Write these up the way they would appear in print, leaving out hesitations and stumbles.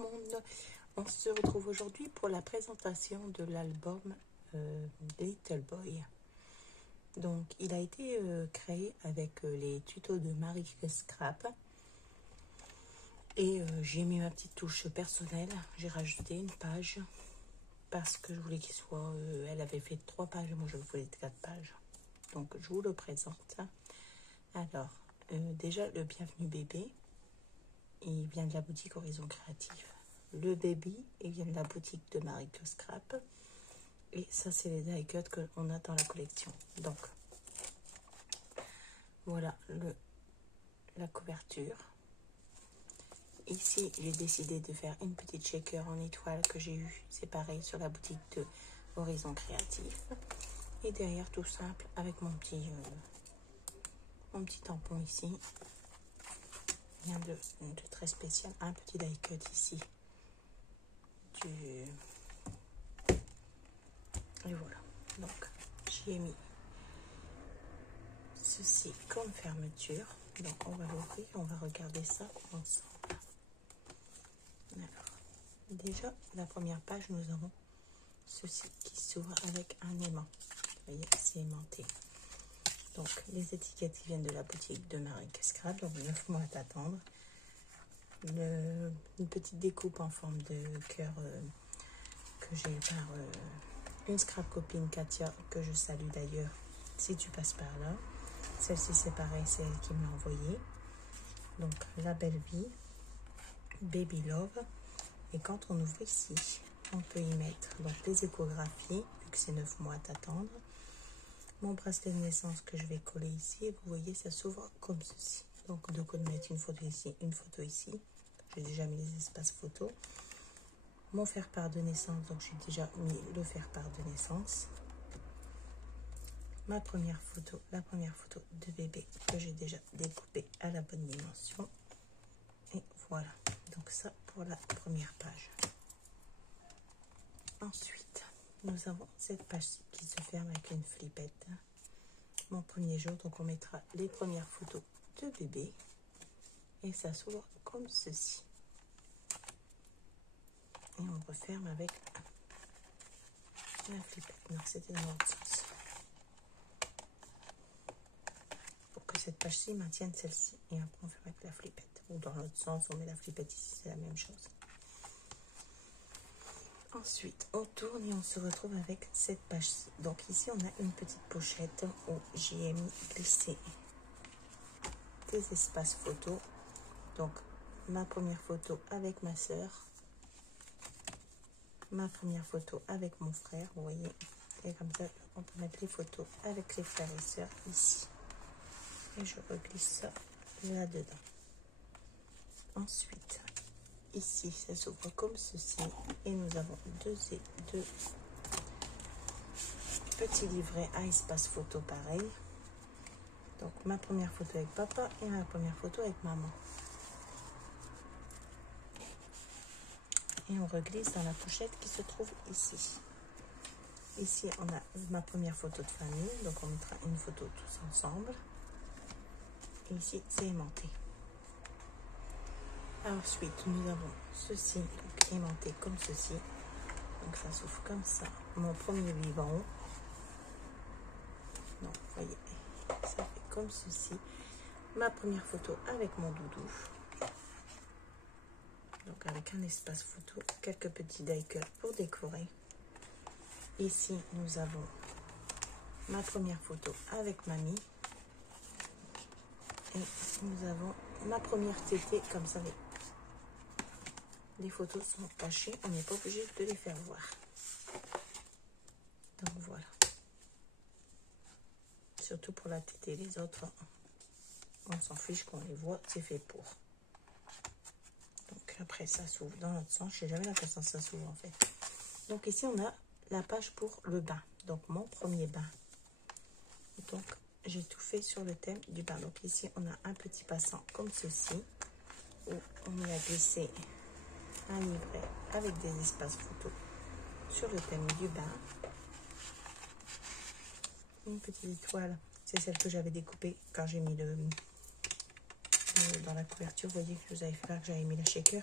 monde, on se retrouve aujourd'hui pour la présentation de l'album Little Boy. Donc il a été créé avec les tutos de Marie Scrap et j'ai mis ma petite touche personnelle. J'ai rajouté une page parce que je voulais qu'il soit elle avait fait 3 pages, moi je voulais 4 pages, donc je vous le présente. Alors déjà, le bienvenu bébé, il vient de la boutique Horizon Créatif. Le baby, il vient de la boutique de Marie Scrap. Et ça, c'est les die cuts qu'on a dans la collection. Donc, voilà la couverture. Ici, j'ai décidé de faire une petite shaker en étoile que j'ai eu. C'est pareil sur la boutique de Horizon Créatif. Et derrière, tout simple, avec mon petit tampon ici. Rien de très spécial. Un petit die cut ici. Et voilà. Donc, j'ai mis ceci comme fermeture. Donc, on va l'ouvrir. On va regarder ça ensemble. Alors, déjà, la première page, nous avons ceci qui s'ouvre avec un aimant. Vous voyez, c'est aimanté. Donc, les étiquettes viennent de la boutique de Marie Scrap. Donc, 9 mois à attendre. Une petite découpe en forme de cœur que j'ai par une scrap copine Katia, que je salue d'ailleurs si tu passes par là. Celle-ci c'est pareil, c'est elle qui me l'a envoyé. Donc la belle vie, baby love. Et quand on ouvre ici, on peut y mettre donc les échographies, vu que c'est 9 mois à t'attendre. Mon bracelet de naissance que je vais coller ici. Et vous voyez, ça s'ouvre comme ceci. Donc de quoi de mettre une photo ici, une photo ici. J'ai déjà mis les espaces photos. Mon faire-part de naissance, donc j'ai déjà mis le faire-part de naissance. Ma première photo, la première photo de bébé que j'ai déjà découpée à la bonne dimension. Et voilà, donc ça pour la première page. Ensuite, nous avons cette page qui se ferme avec une flippette. Mon premier jour, donc on mettra les premières photos de bébé. Et ça s'ouvre comme ceci. Et on referme avec la flippette. Non, c'était dans l'autre sens. Pour que cette page-ci maintienne celle-ci. Et après, on ferme avec la flippette. Ou dans l'autre sens, on met la flippette ici, c'est la même chose. Ensuite, on tourne et on se retrouve avec cette page-ci. Donc ici, on a une petite pochette où j'ai glissé des espaces photos. Donc, ma première photo avec ma soeur. Ma première photo avec mon frère, vous voyez. Et comme ça, on peut mettre les photos avec les frères et sœurs ici. Et je reglisse ça là-dedans. Ensuite, ici, ça s'ouvre comme ceci. Et nous avons deux petits livrets à espace photo pareil. Donc, ma première photo avec papa et ma première photo avec maman. Et on reglisse dans la pochette qui se trouve ici. Ici, on a ma première photo de famille. Donc, on mettra une photo tous ensemble. Et ici, c'est aimanté. Ensuite, nous avons ceci aimanté comme ceci. Donc, ça s'ouvre comme ça. Mon premier vivant. Donc, vous voyez, ça fait comme ceci. Ma première photo avec mon doudou. Donc, avec un espace photo, quelques petits die cuts pour décorer. Ici, nous avons ma première photo avec mamie. Et nous avons ma première tétée, comme ça. Les photos sont cachées, on n'est pas obligé de les faire voir. Donc voilà. Surtout pour la tétée, les autres, on s'en fiche qu'on les voit, c'est fait pour. Donc après, ça s'ouvre dans l'autre sens. Je sais jamais la façon ça s'ouvre en fait. Donc ici, on a la page pour le bain. Donc mon premier bain. Donc j'ai tout fait sur le thème du bain. Donc ici, on a un petit passant comme ceci, où on y a glissé un livret avec des espaces photos sur le thème du bain. Une petite étoile, c'est celle que j'avais découpée quand j'ai mis dans la couverture. Vous voyez que je vous avais fait là que j'avais mis la shaker.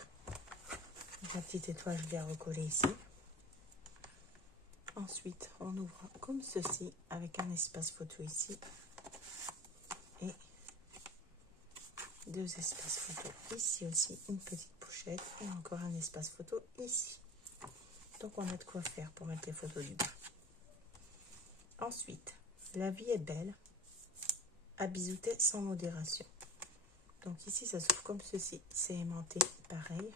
La petite étoile, je vais recoller ici. Ensuite, on ouvre comme ceci avec un espace photo ici et deux espaces photo ici aussi, une petite pochette et encore un espace photo ici. Donc on a de quoi faire pour mettre les photos du bas. Ensuite, la vie est belle, à bisouter sans modération. Donc ici ça s'ouvre comme ceci, c'est aimanté, pareil,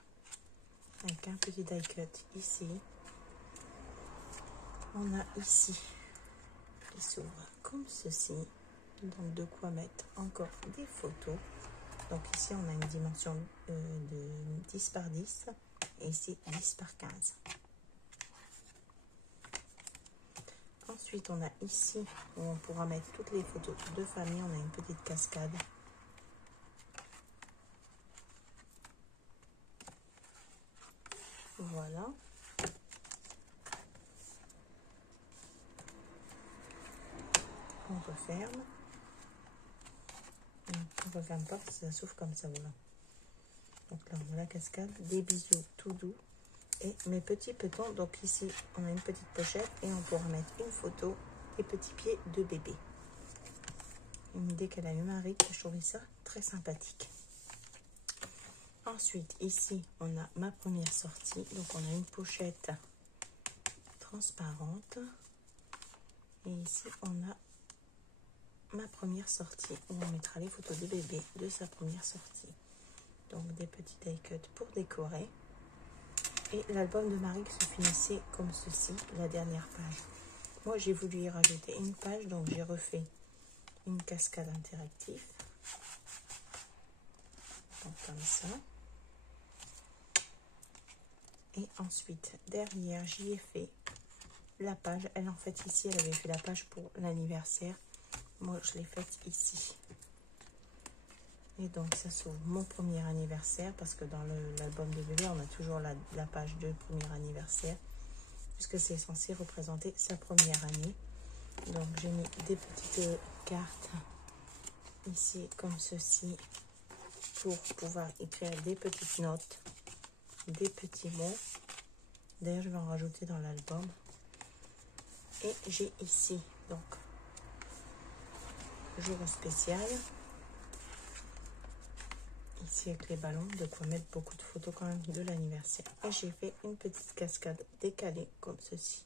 avec un petit die cut ici. On a ici qui s'ouvre comme ceci, donc de quoi mettre encore des photos. Donc ici on a une dimension de 10 par 10 et ici 10 par 15. Ensuite on a ici où on pourra mettre toutes les photos de famille, on a une petite cascade. Voilà. On referme. On ne referme pas parce que ça s'ouvre comme ça, voilà. Donc là on a la cascade, des bisous tout doux et mes petits petons. Donc ici on a une petite pochette et on pourra mettre une photo des petits pieds de bébé. Une idée qu'elle a eu Marie, je trouvais ça très sympathique. Ensuite ici on a ma première sortie, donc on a une pochette transparente et ici on a ma première sortie où on mettra les photos de bébé de sa première sortie. Donc des petits die cuts pour décorer. Et l'album de Marie se finissait comme ceci, la dernière page. Moi j'ai voulu y rajouter une page, donc j'ai refait une cascade interactive. Donc comme ça. Et ensuite derrière j'y ai fait la page. Elle en fait ici, elle avait fait la page pour l'anniversaire. Moi je l'ai faite ici. Et donc ça s'ouvre mon premier anniversaire parce que dans l'album de bébé on a toujours la page de premier anniversaire puisque c'est censé représenter sa première année. Donc j'ai mis des petites cartes ici comme ceci pour pouvoir écrire des petites notes, des petits mots. D'ailleurs je vais en rajouter dans l'album. Et j'ai ici donc jour spécial. Ici avec les ballons, de quoi mettre beaucoup de photos quand même de l'anniversaire. Et j'ai fait une petite cascade décalée comme ceci.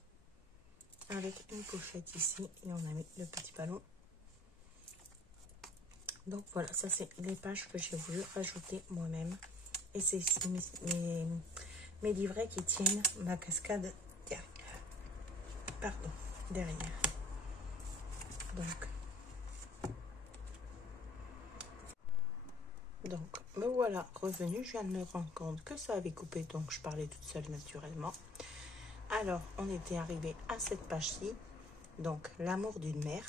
Avec une pochette ici et on a mis le petit ballon. Donc voilà, ça c'est les pages que j'ai voulu rajouter moi-même. Et c'est mes livrets qui tiennent ma cascade derrière. Pardon, derrière. Donc, me voilà revenu. Je viens de me rendre compte que ça avait coupé, donc je parlais toute seule naturellement. Alors, on était arrivé à cette page-ci. Donc, l'amour d'une mère.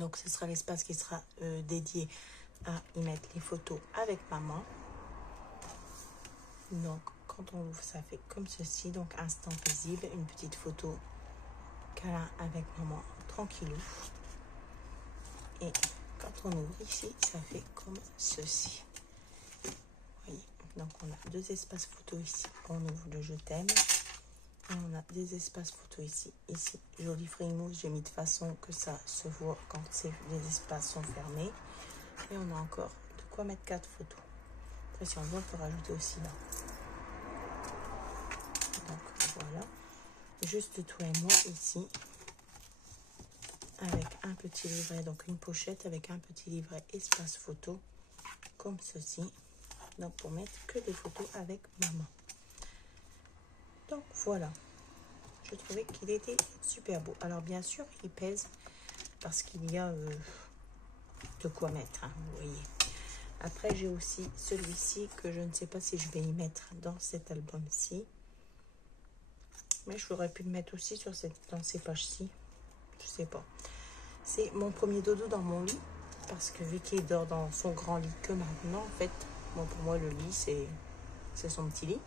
Donc, ce sera l'espace qui sera dédié à y mettre les photos avec maman. Donc, quand on ouvre, ça fait comme ceci. Donc, instant visible, une petite photo câlin avec maman, tranquillou. Et quand on ouvre ici, ça fait comme ceci. Vous voyez, donc on a deux espaces photos ici. On ouvre le je t'aime. Et on a des espaces photos ici. Ici, joli Frimousse. J'ai mis de façon que ça se voit quand les espaces sont fermés. Et on a encore de quoi mettre 4 photos. Après, si on veut, on peut rajouter aussi là. Donc voilà. Juste toi et moi ici. Avec un petit livret, donc une pochette avec un petit livret espace photo comme ceci, donc pour mettre que des photos avec maman. Donc voilà, je trouvais qu'il était super beau. Alors bien sûr il pèse parce qu'il y a de quoi mettre, hein, vous voyez. Après j'ai aussi celui-ci que je ne sais pas si je vais y mettre dans cet album-ci, mais je l'aurais pu le mettre aussi dans ces pages-ci, je sais pas. C'est mon premier dodo dans mon lit, parce que vu qu'il dort dans son grand lit que maintenant, en fait, bon, pour moi, le lit, c'est son petit lit.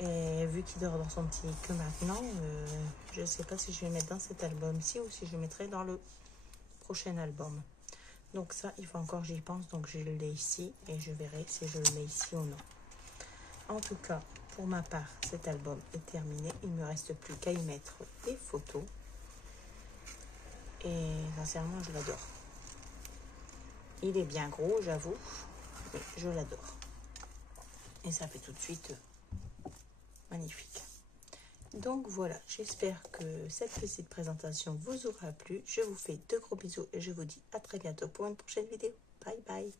Et vu qu'il dort dans son petit lit que maintenant, je ne sais pas si je vais le mettre dans cet album-ci ou si je le mettrai dans le prochain album. Donc ça, il faut encore j'y pense, donc je le mets ici et je verrai si je le mets ici ou non. En tout cas, pour ma part, cet album est terminé. Il ne me reste plus qu'à y mettre des photos. Et sincèrement, je l'adore. Il est bien gros, j'avoue, mais je l'adore. Et ça fait tout de suite magnifique. Donc voilà, j'espère que cette petite présentation vous aura plu. Je vous fais de gros bisous et je vous dis à très bientôt pour une prochaine vidéo. Bye bye.